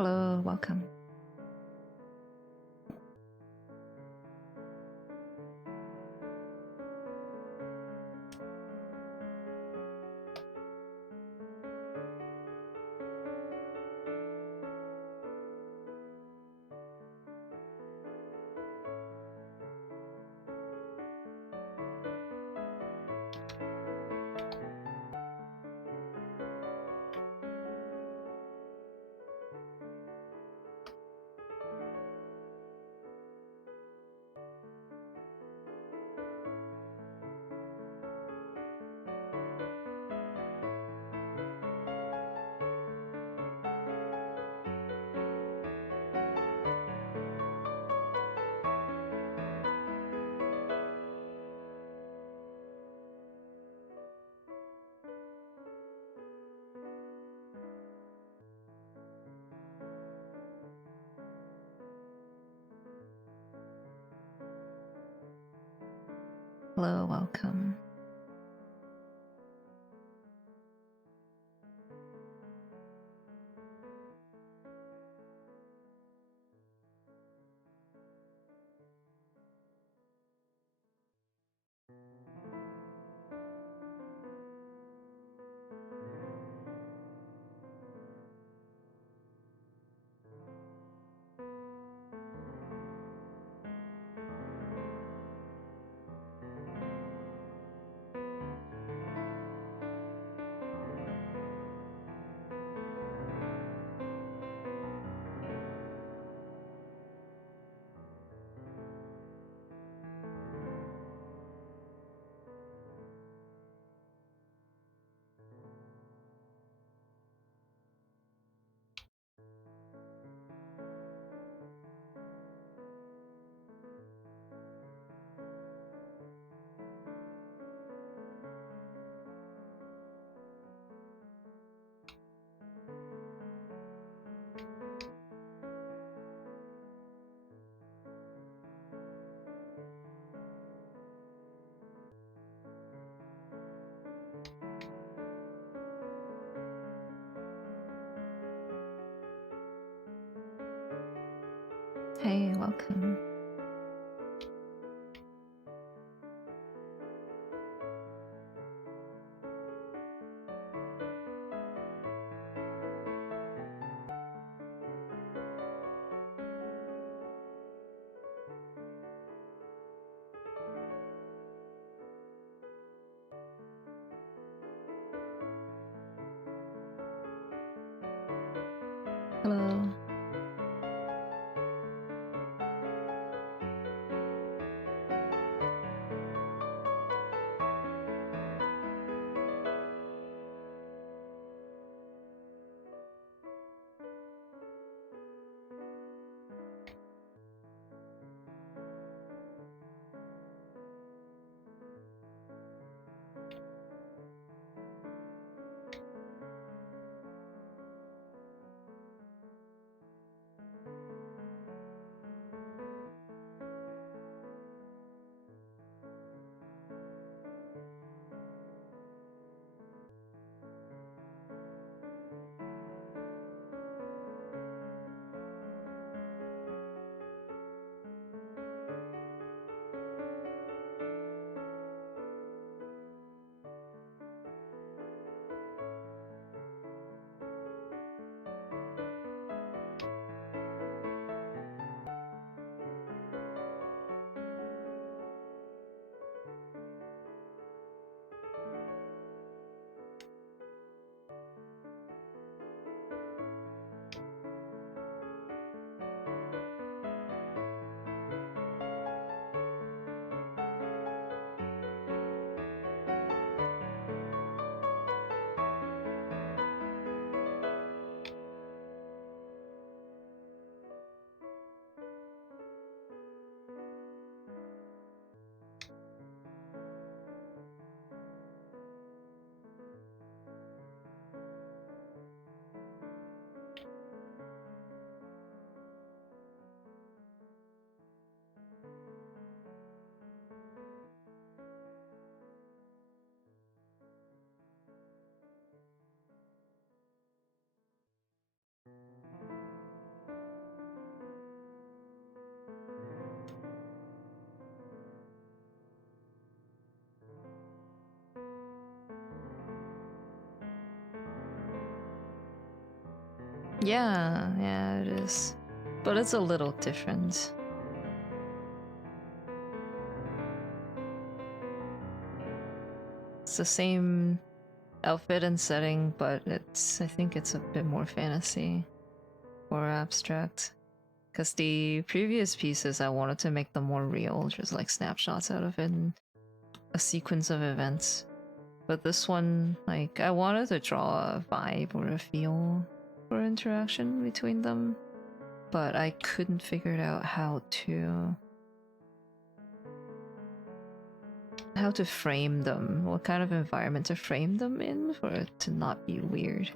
Hello, welcome. Hello, welcome. Hey, welcome. Hello. Yeah, it is. But it's a little different. It's the same outfit and setting, but I think it's a bit more fantasy or abstract. Because the previous pieces, I wanted to make them more real, just like snapshots out of it and a sequence of events. But this one, like, I wanted to draw a vibe or a feel for interaction between them, but I couldn't figure out how to frame them, what kind of environment to frame them in for it to not be weird.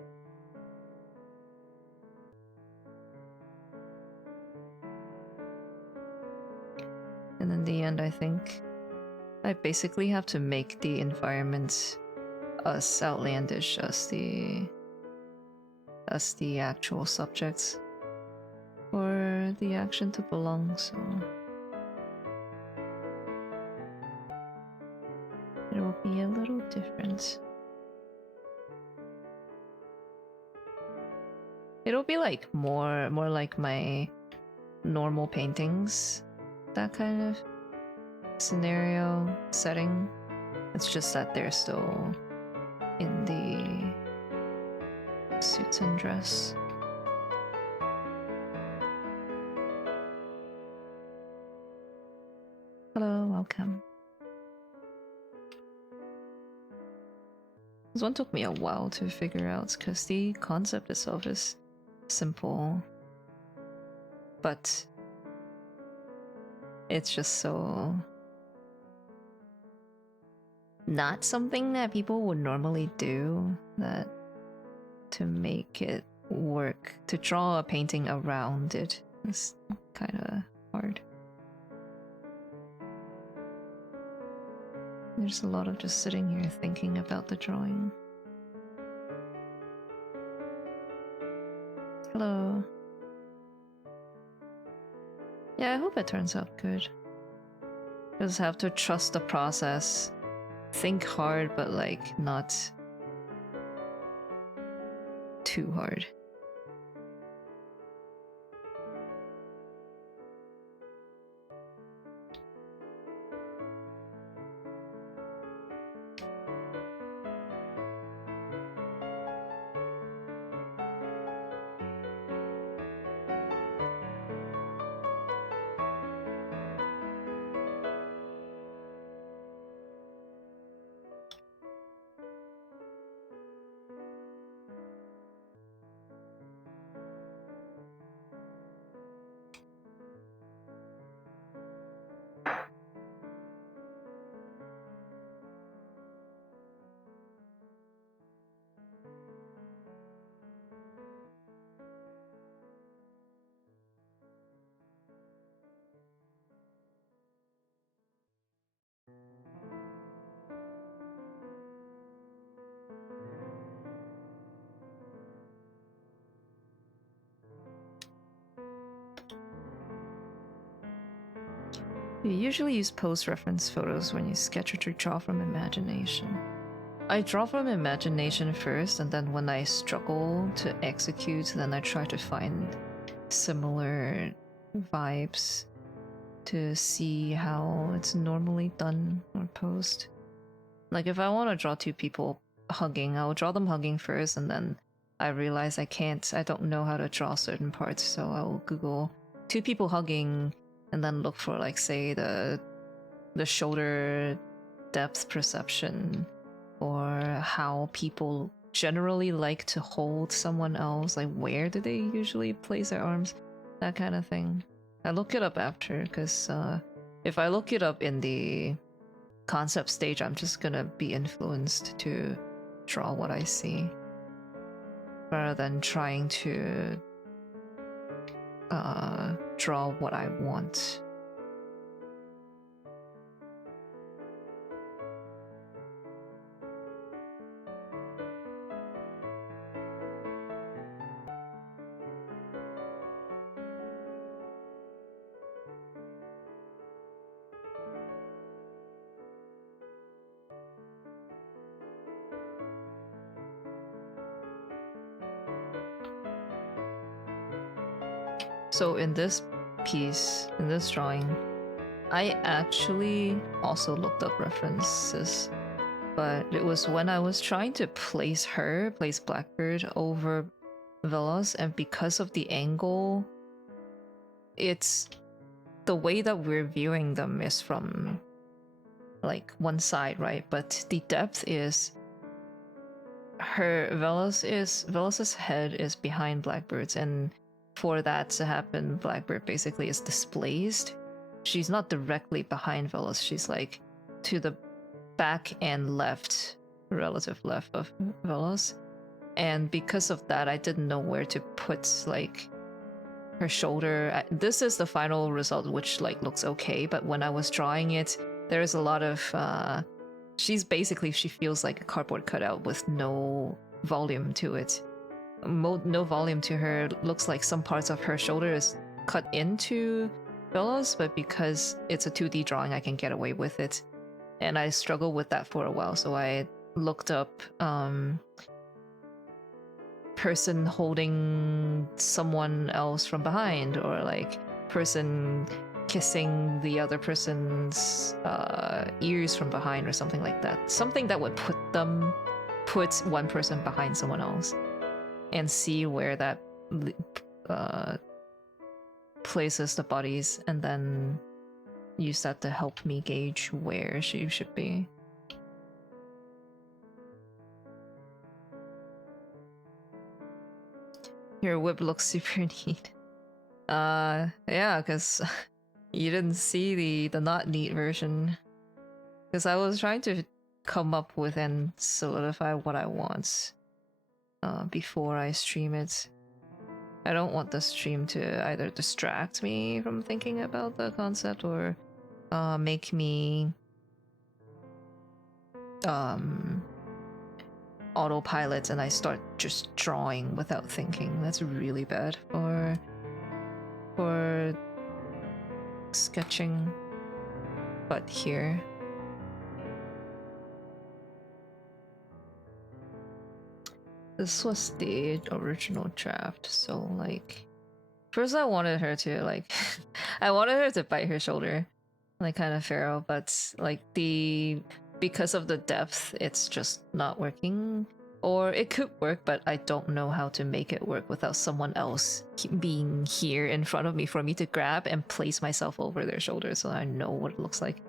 And in the end, I think I basically have to make the environment as outlandish as the actual subjects for the action to belong, so it will be a little different. It'll be like more like my normal paintings, that kind of scenario setting. It's just that they're still in the suits and dress. Hello, welcome. This one took me a while to figure out because the concept itself is simple, but it's just so not something that people would normally do, that to make it work, to draw a painting around it is kind of hard. There's a lot of just sitting here thinking about the drawing. Hello. Yeah, I hope it turns out good. Just have to trust the process. Think hard, but like not too hard. You usually use post-reference photos when you sketch or to draw from imagination. I draw from imagination first, and then when I struggle to execute, then I try to find similar vibes to see how it's normally done or posed. Like if I want to draw two people hugging, I'll draw them hugging first, and then I realize I don't know how to draw certain parts, so I will Google two people hugging and then look for, like, say the shoulder depth perception, or how people generally like to hold someone else, like where do they usually place their arms, that kind of thing. I look it up after, because if I look it up in the concept stage, I'm just gonna be influenced to draw what I see rather than trying to draw what I want. So in this piece, in this drawing, I actually also looked up references, but it was when I was trying to place Blackbird over Velos, and because of the angle, it's the way that we're viewing them is from like one side, right? But the depth is Velos's head is behind Blackbird's, and for that to happen, Blackbird basically is displaced. She's not directly behind Velos, she's like to the back and left, relative left of Velos. And because of that, I didn't know where to put like her shoulder. This is the final result, which like looks okay, but when I was drawing it, there's a lot of she feels like a cardboard cutout with no volume to it. No volume to her. Looks like some parts of her shoulder is cut into Velos, but because it's a 2D drawing, I can get away with it. And I struggled with that for a while, so I looked up person holding someone else from behind, or like person kissing the other person's ears from behind, or something like that. Something that would put one person behind someone else, and see where that places the bodies, and then use that to help me gauge where she should be. Your whip looks super neat. Yeah, because you didn't see the not neat version. Because I was trying to come up with and solidify what I want before I stream it. I don't want the stream to either distract me from thinking about the concept or make me autopilot and I start just drawing without thinking. That's really bad for sketching. But here, this was the original draft, so like first I wanted her to like I wanted her to bite her shoulder, like kind of feral, but like because of the depth, it's just not working. Or it could work, but I don't know how to make it work without someone else being here in front of me for me to grab and place myself over their shoulder so I know what it looks like.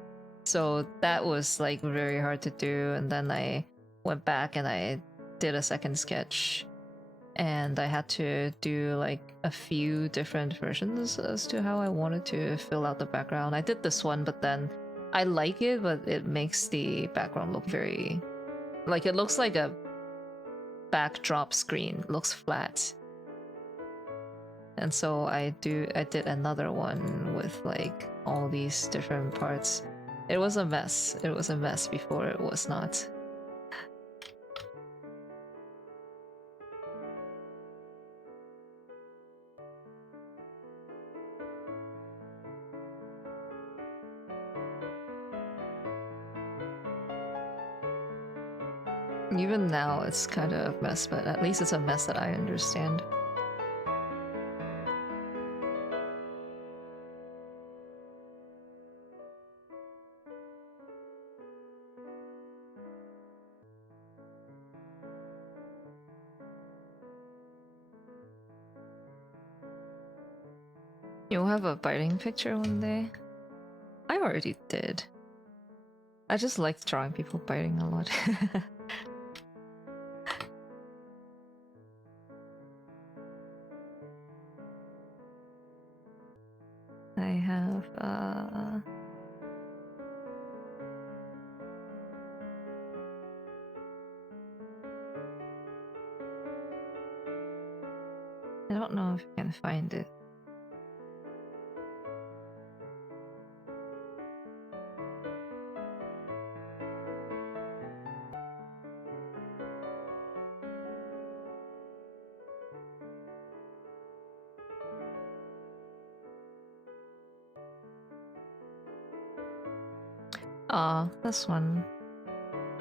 So that was like very hard to do, and then I went back and I did a second sketch, and I had to do like a few different versions as to how I wanted to fill out the background. I did this one, but then I like it, but it makes the background look very like it looks like a backdrop screen. It looks flat. And so I did another one with like all these different parts. It was a mess. It was a mess before it was not. Even now, it's kind of a mess, but at least it's a mess that I understand. You'll have a biting picture one day? I already did. I just liked drawing people biting a lot. I have I don't know if I can find it. This one.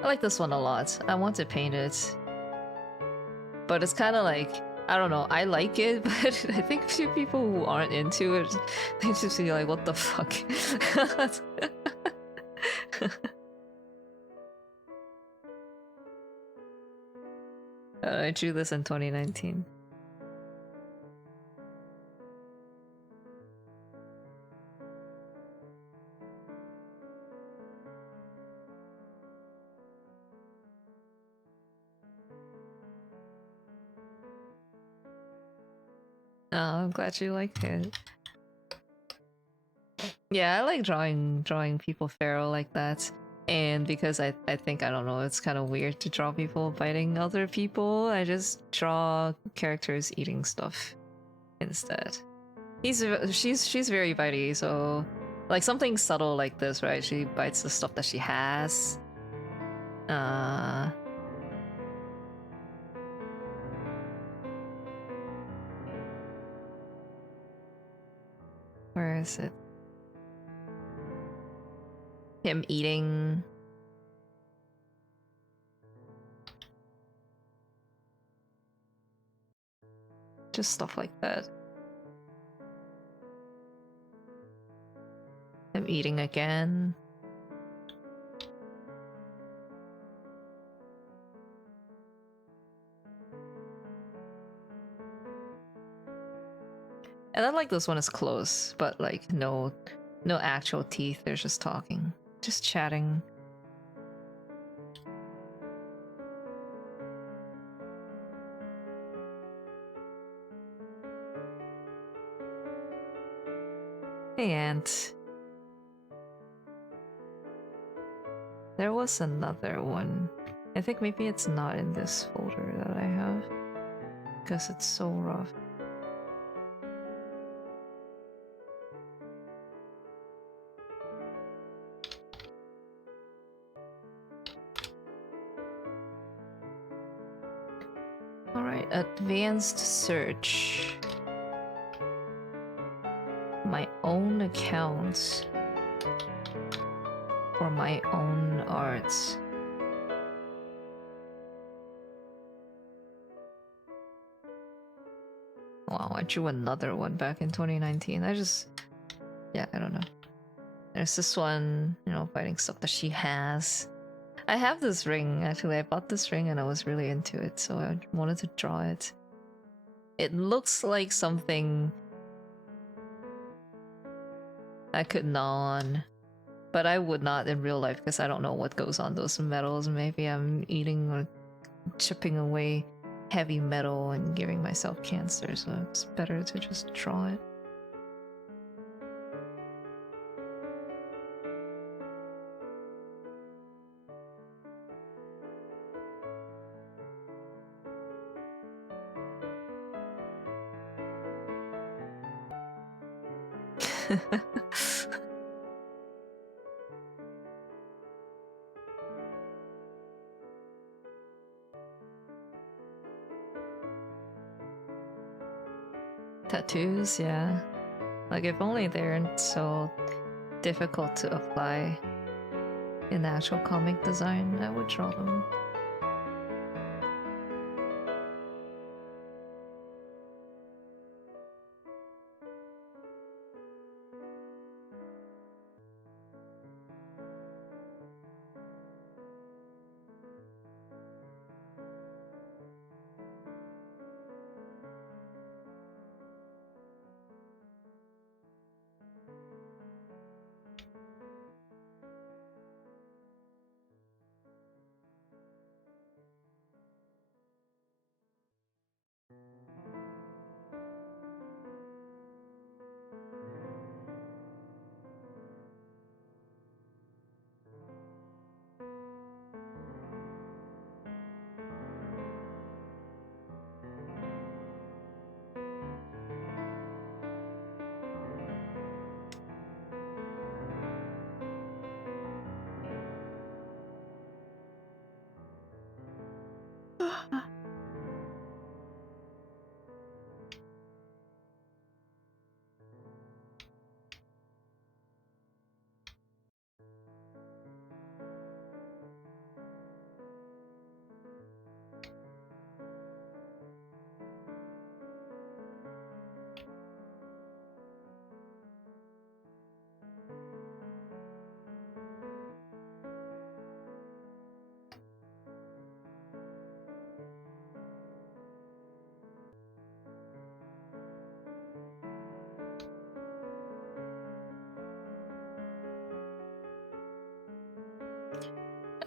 I like this one a lot. I want to paint it. But it's kind of like I don't know. I like it, but I think a few people who aren't into it, they just be like, "What the fuck?" I drew this in 2019. Oh, I'm glad you like it. Yeah, I like drawing people feral like that. And because I think, I don't know, it's kind of weird to draw people biting other people, I just draw characters eating stuff instead. She's very bitey, so like something subtle like this, right? She bites the stuff that she has. Uh where is it? Him eating. Just stuff like that. Him eating again. And then like this one is close, but like no actual teeth, they're just talking. Just chatting. Hey Aunt. There was another one. I think maybe it's not in this folder that I have. Because it's so rough. Alright, advanced search. My own account. For my own arts. Wow, I drew another one back in 2019. Yeah, I don't know. There's this one, you know, fighting stuff that she has. I have this ring, actually. I bought this ring and I was really into it, so I wanted to draw it. It looks like something I could gnaw on, but I would not in real life because I don't know what goes on those metals. Maybe I'm eating or chipping away heavy metal and giving myself cancer, so it's better to just draw it. Tattoos, yeah. Like, if only they aren't so difficult to apply in actual comic design, I would draw them.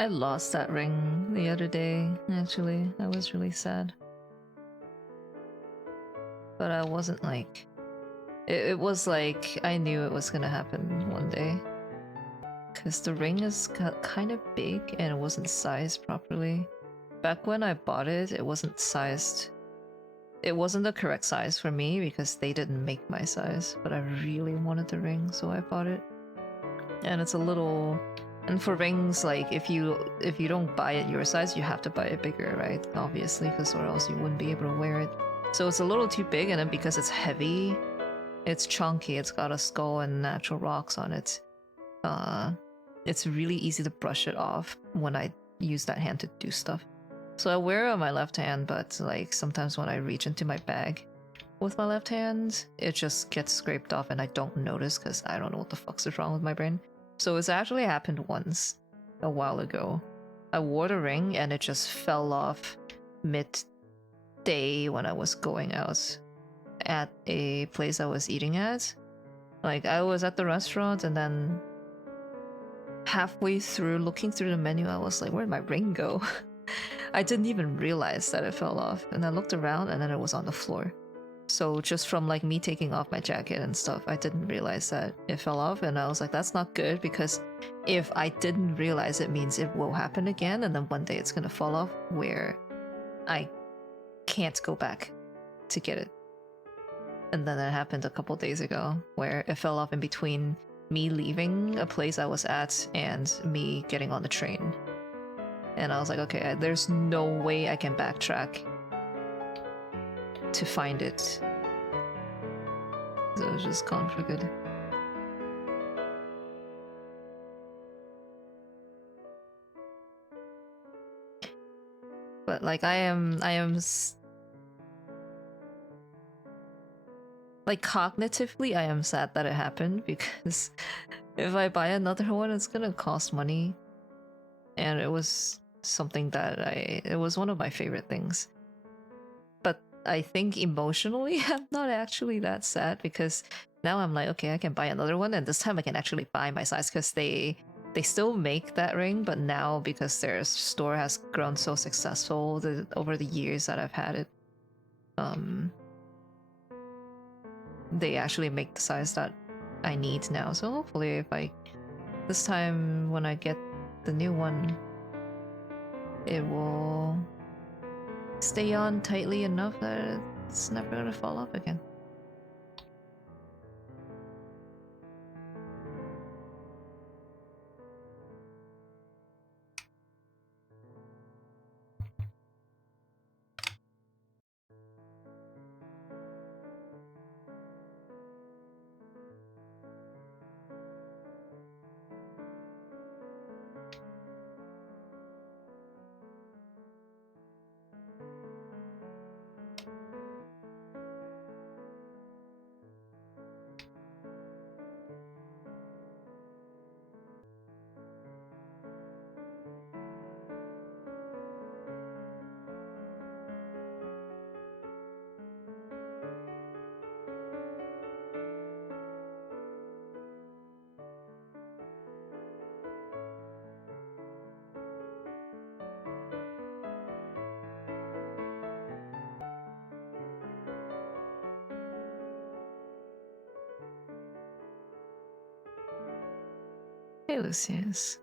I lost that ring the other day, actually. I was really sad. But I wasn't like... It was like, I knew it was gonna happen one day. Because the ring is kind of big and it wasn't sized properly. Back when I bought it, it wasn't sized. It wasn't the correct size for me because they didn't make my size. But I really wanted the ring, so I bought it. And it's a little... And for rings, like, if you don't buy it your size, you have to buy it bigger, right? Obviously, because or else you wouldn't be able to wear it. So it's a little too big, and then because it's heavy, it's chunky, it's got a skull and natural rocks on it. It's really easy to brush it off when I use that hand to do stuff. So I wear it on my left hand, but like sometimes when I reach into my bag with my left hand, it just gets scraped off and I don't notice because I don't know what the fuck's wrong with my brain. So it's actually happened once, a while ago. I wore the ring and it just fell off mid-day when I was going out at a place I was eating at. Like, I was at the restaurant and then halfway through, looking through the menu, I was like, where'd my ring go? I didn't even realize that it fell off. And I looked around and then it was on the floor. So just from like me taking off my jacket and stuff, I didn't realize that it fell off, and I was like, that's not good, because if I didn't realize, it means it will happen again, and then one day it's gonna fall off where I can't go back to get it. And then it happened a couple days ago where it fell off in between me leaving a place I was at and me getting on the train. And I was like, okay, there's no way I can backtrack to find it. So it was just gone for good. But like I am like cognitively I am sad that it happened, because if I buy another one it's gonna cost money. And it was something that it was one of my favorite things. But I think emotionally I'm not actually that sad, because now I'm like, okay, I can buy another one, and this time I can actually buy my size, because they still make that ring, but now because their store has grown so successful over the years that I've had it, they actually make the size that I need now. So hopefully this time when I get the new one, it will stay on tightly enough that it's never gonna fall off again. Hey, Lucius.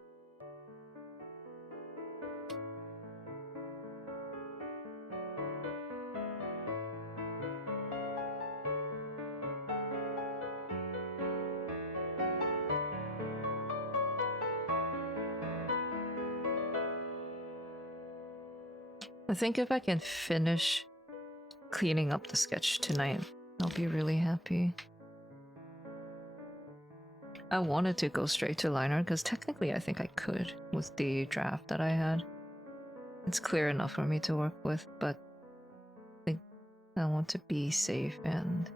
I think if I can finish cleaning up the sketch tonight, I'll be really happy. I wanted to go straight to liner because technically I think I could with the draft that I had. It's clear enough for me to work with, but I think I want to be safe and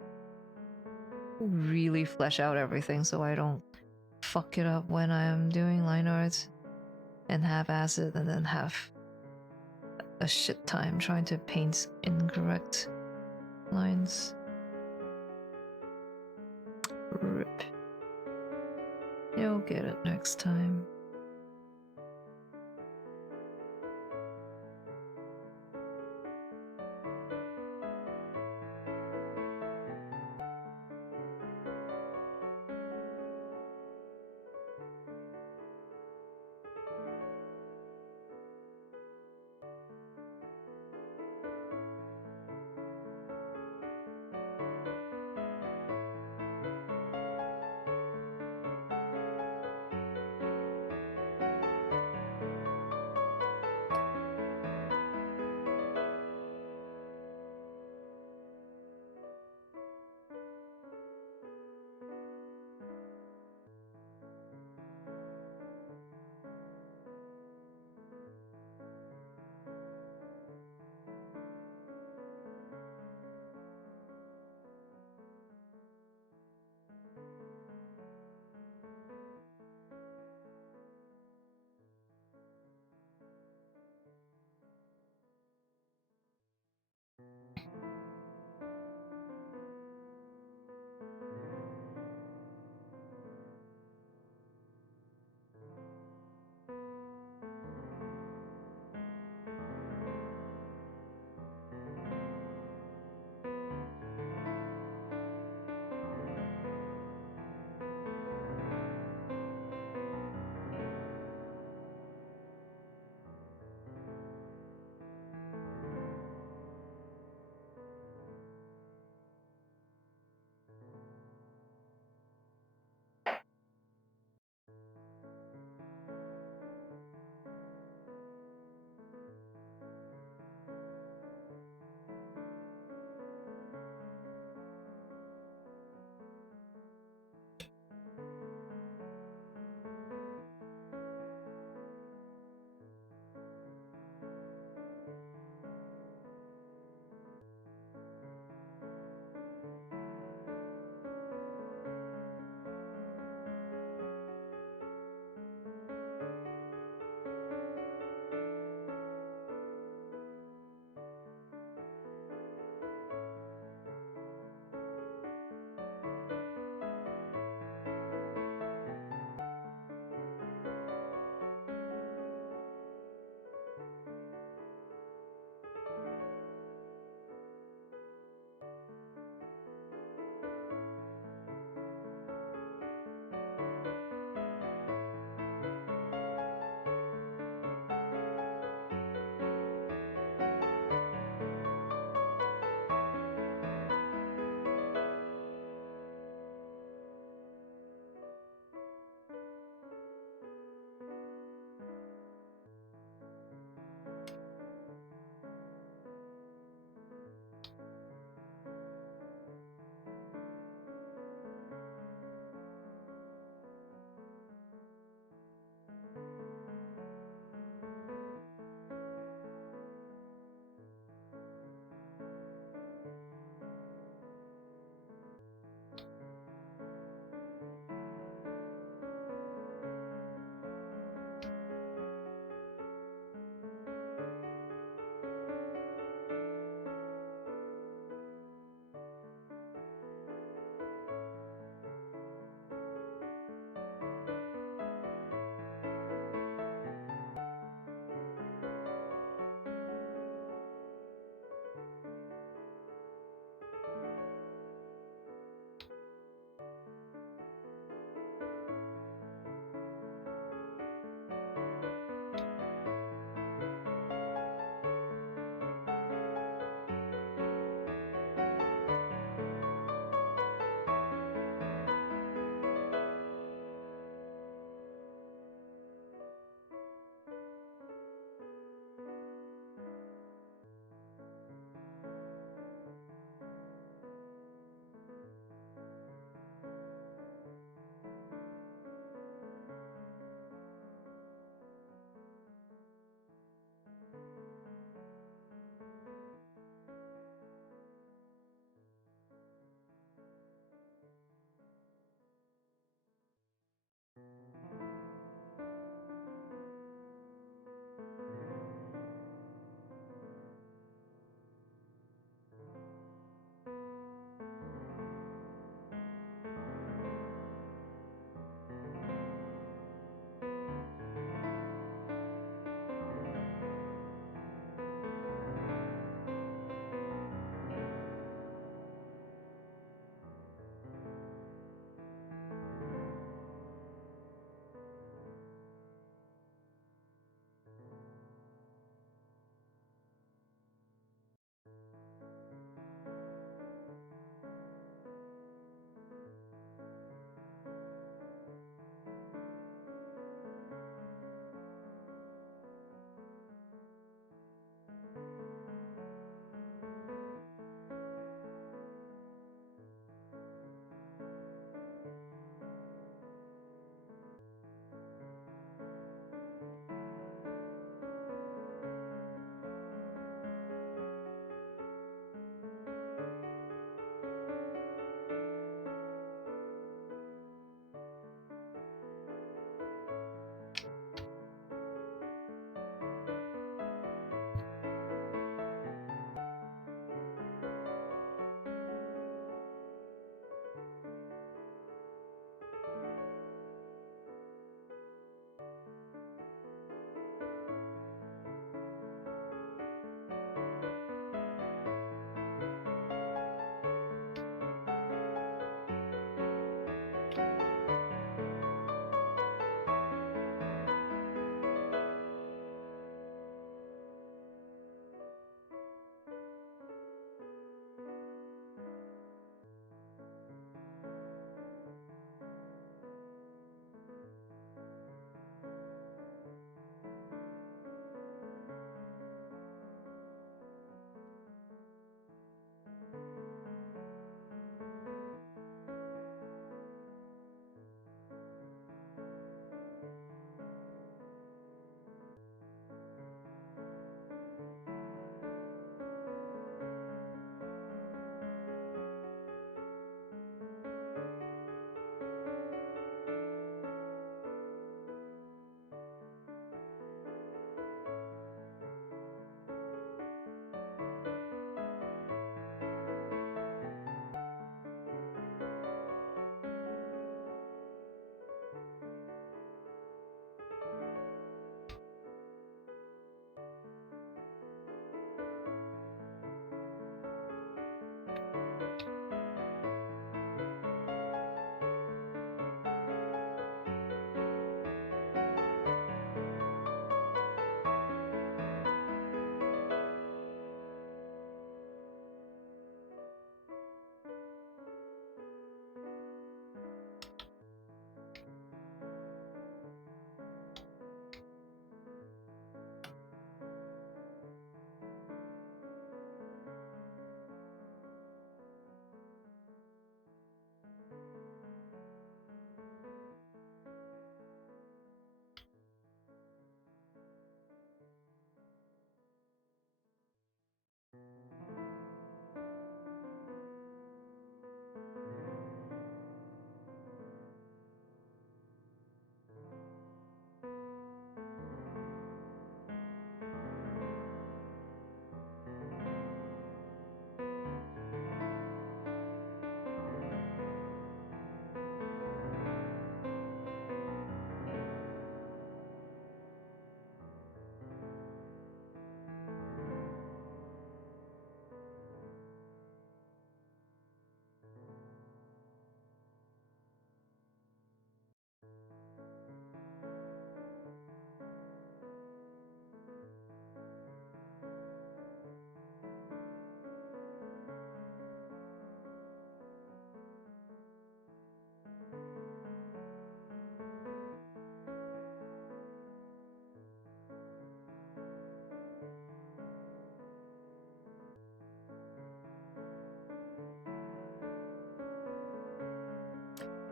really flesh out everything so I don't fuck it up when I'm doing line art and have acid and then have a shit time trying to paint incorrect lines. Rip. You'll get it next time.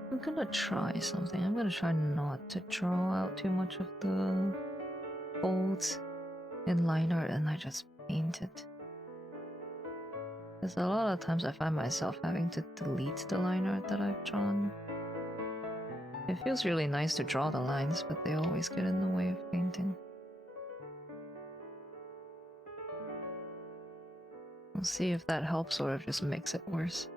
I'm gonna try something. I'm gonna try not to draw out too much of the folds in line art and I just paint it. Because a lot of times I find myself having to delete the line art that I've drawn. It feels really nice to draw the lines, but they always get in the way of painting. We'll see if that helps or if it just makes it worse.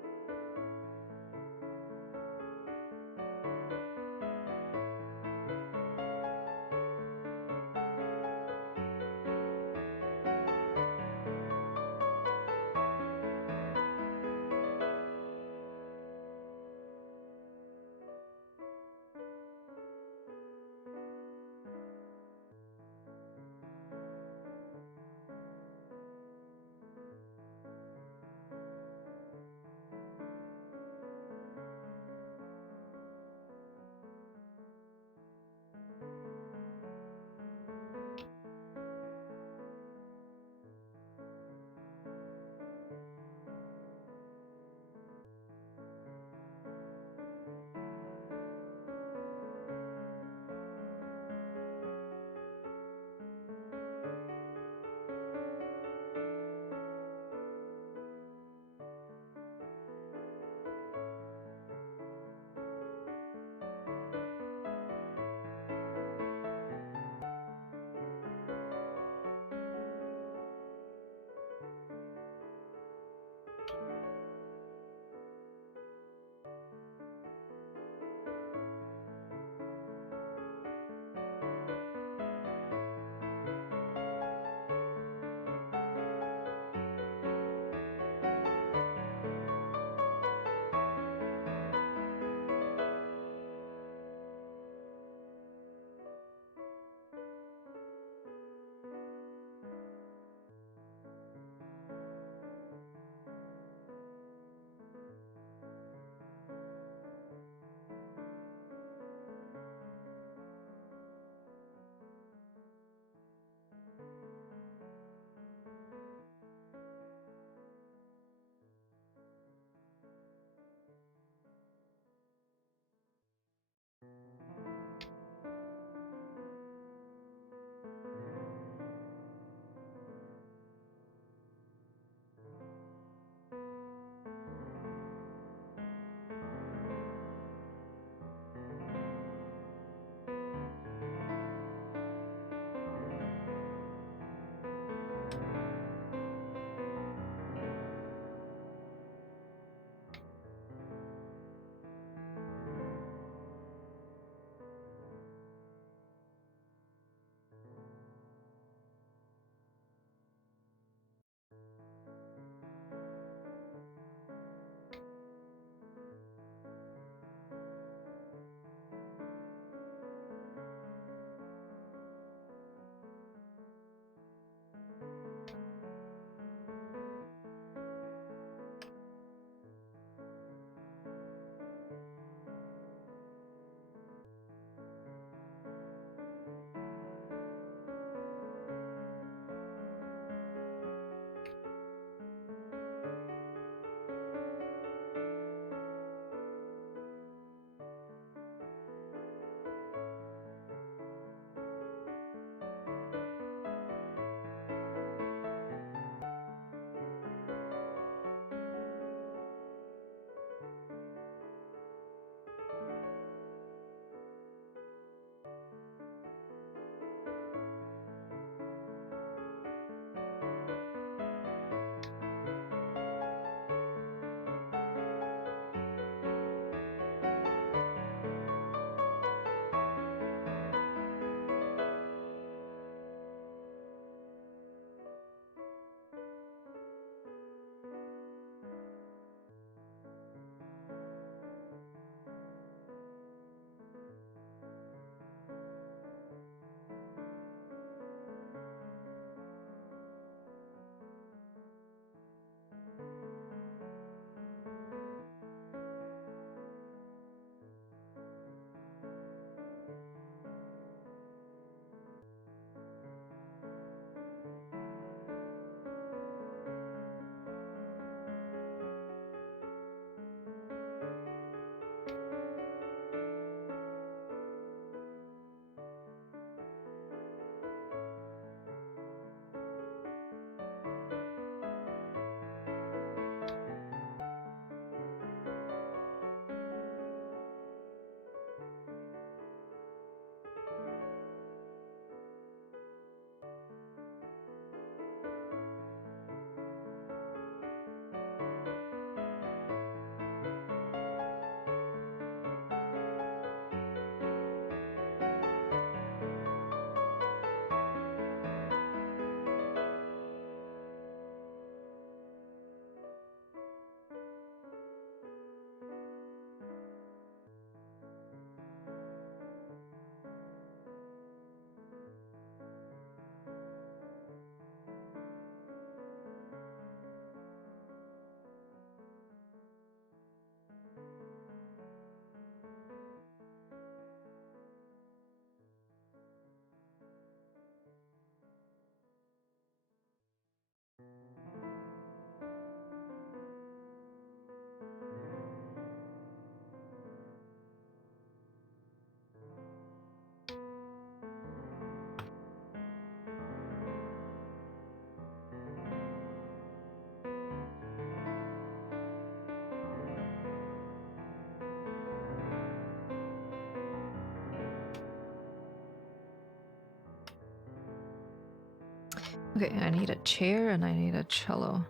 Okay, I need a chair and I need a cello.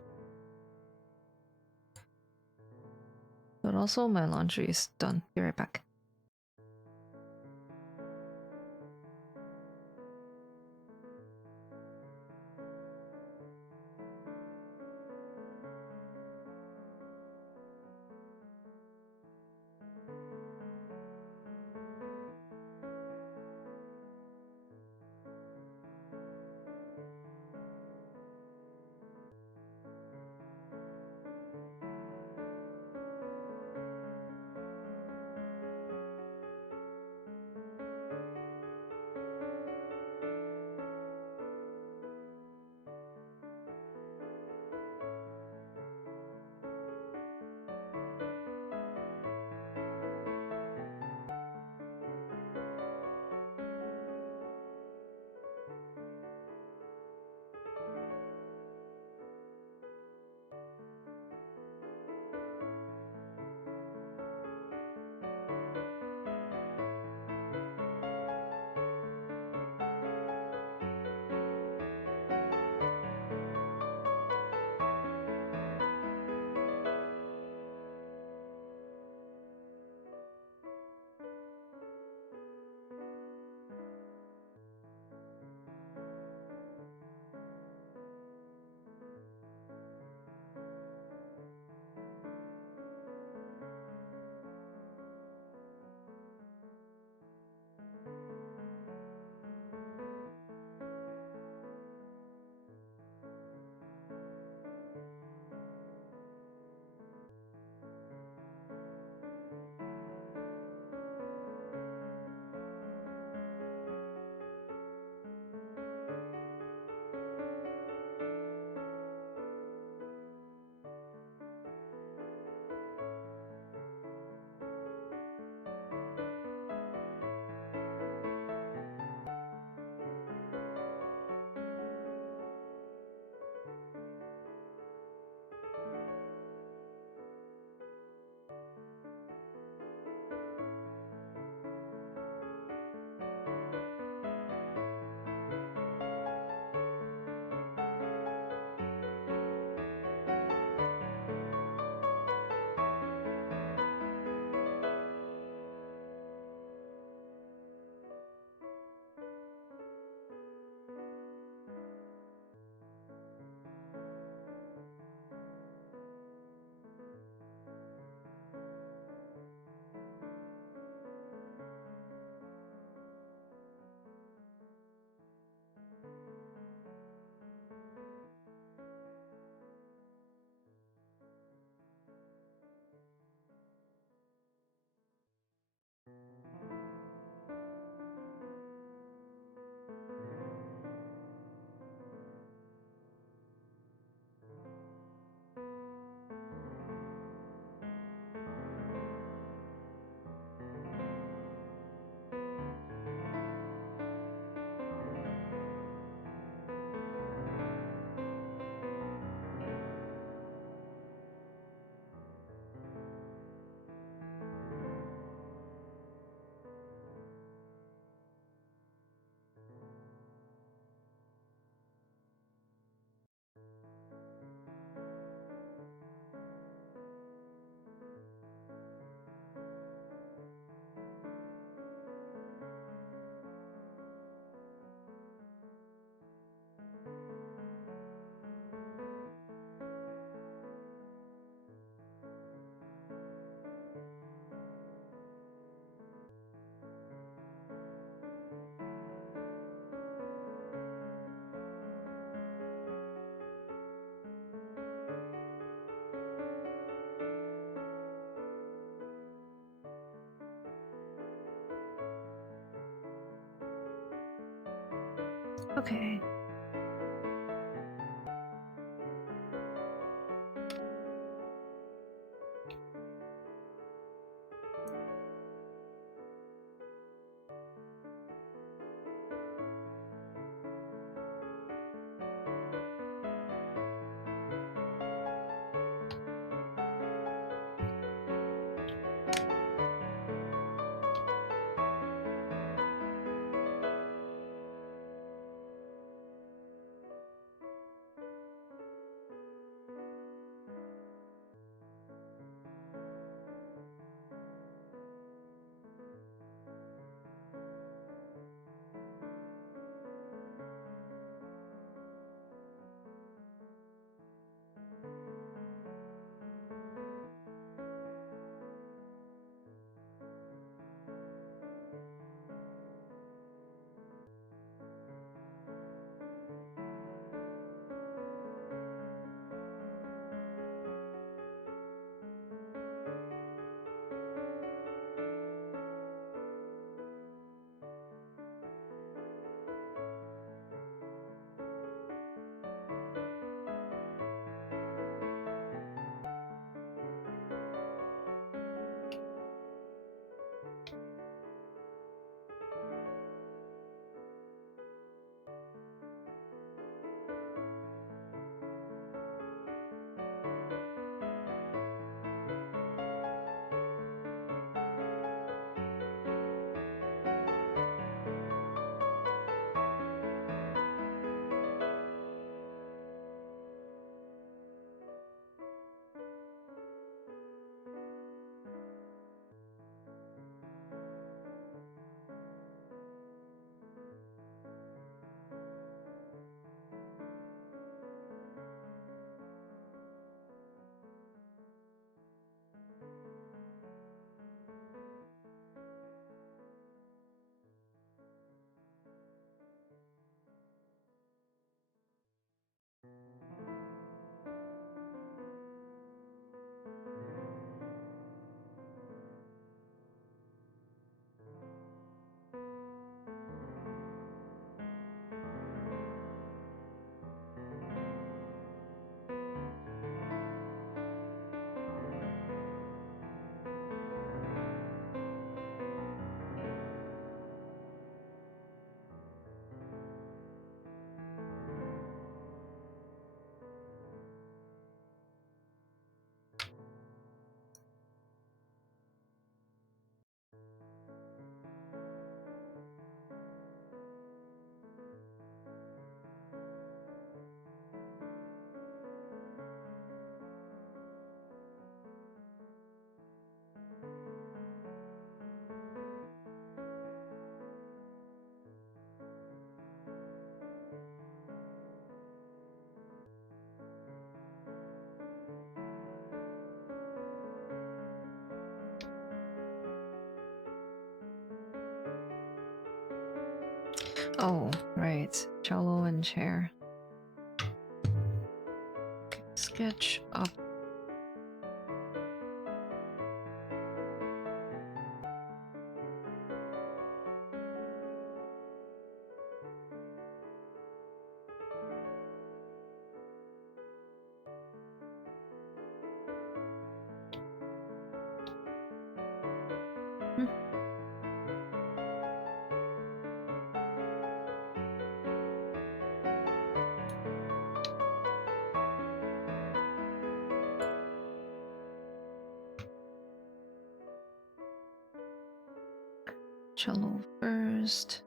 But also my laundry is done. Be right back. Okay. Oh, right. Cello and chair. Sketch up. Cello first.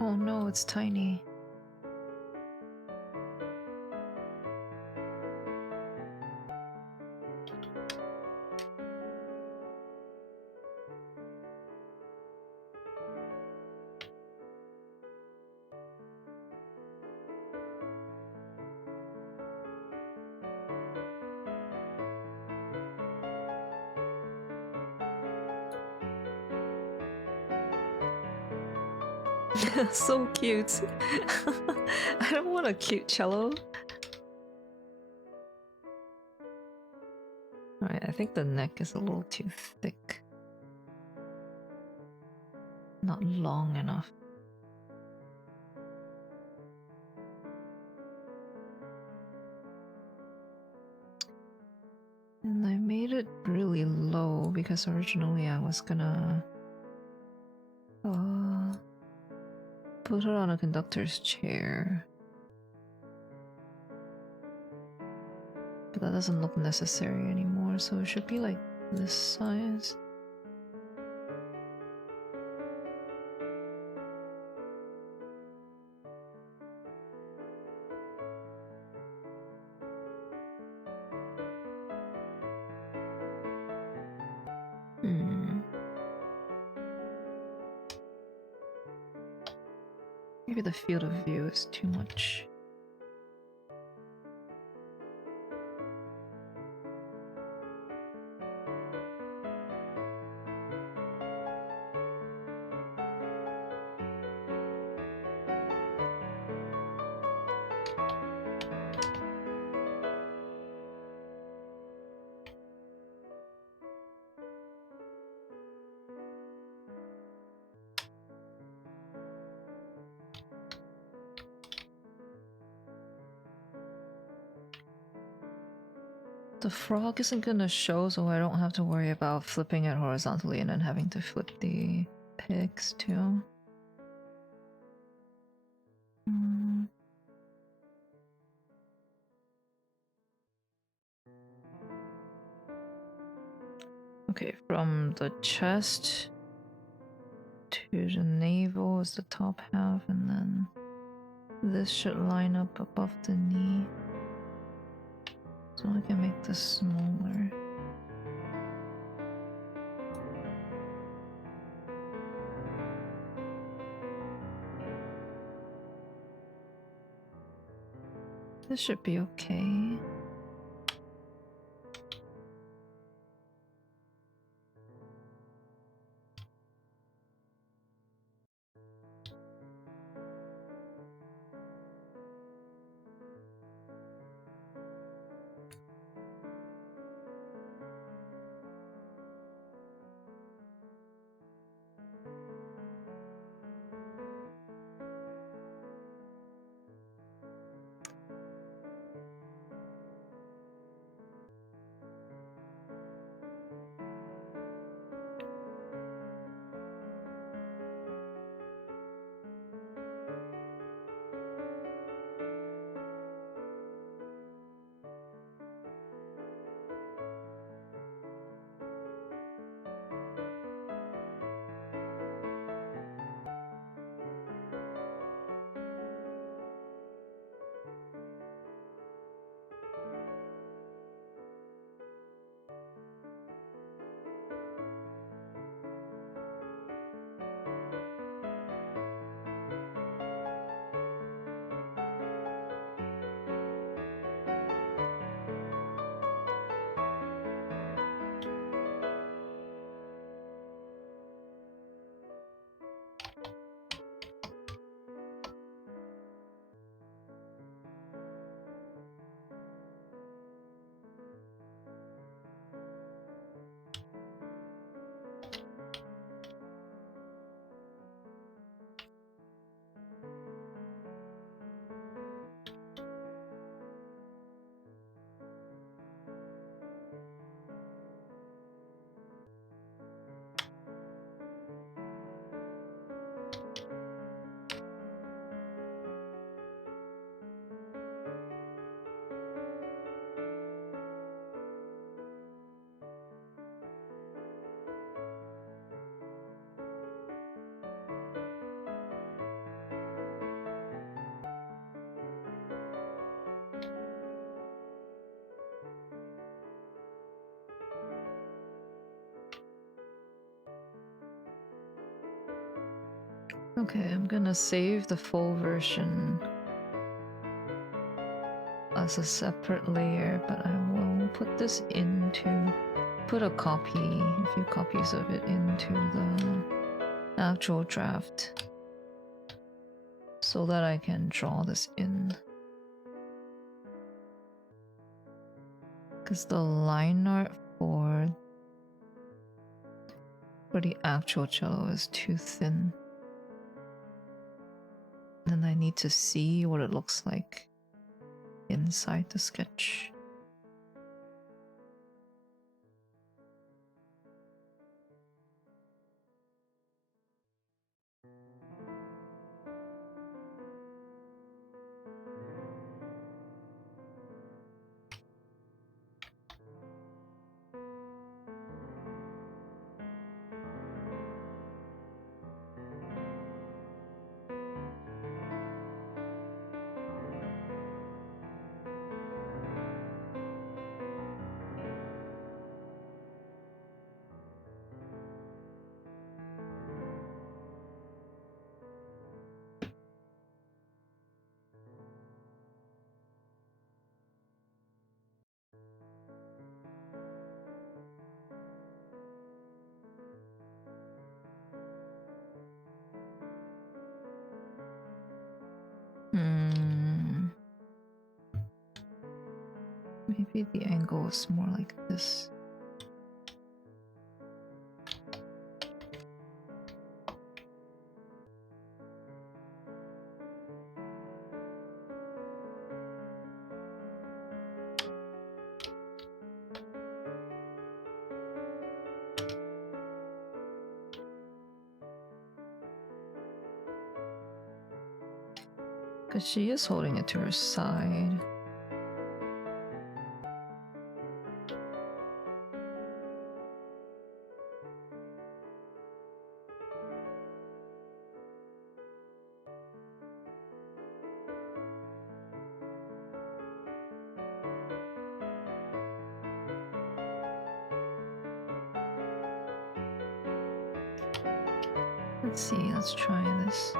Oh no, it's tiny. So cute. I don't want a cute cello. Alright, I think the neck is a little too thick. Not long enough. And I made it really low because originally I was gonna put her on a conductor's chair. But that doesn't look necessary anymore, so it should be like this size. Maybe the field of view is too much. The frog isn't gonna show, so I don't have to worry about flipping it horizontally and then having to flip the pigs too. Okay, from the chest to the navel is the top half, and then this should line up above the knee. So I can make this smaller. This should be okay. Okay, I'm gonna save the full version as a separate layer, but I will put this put a few copies of it into the actual draft so that I can draw this in. Because the line art for the actual cello is too thin. And I need to see what it looks like inside the sketch. Maybe the angle is more like this. Because she is holding it to her side. Let's see, let's try this.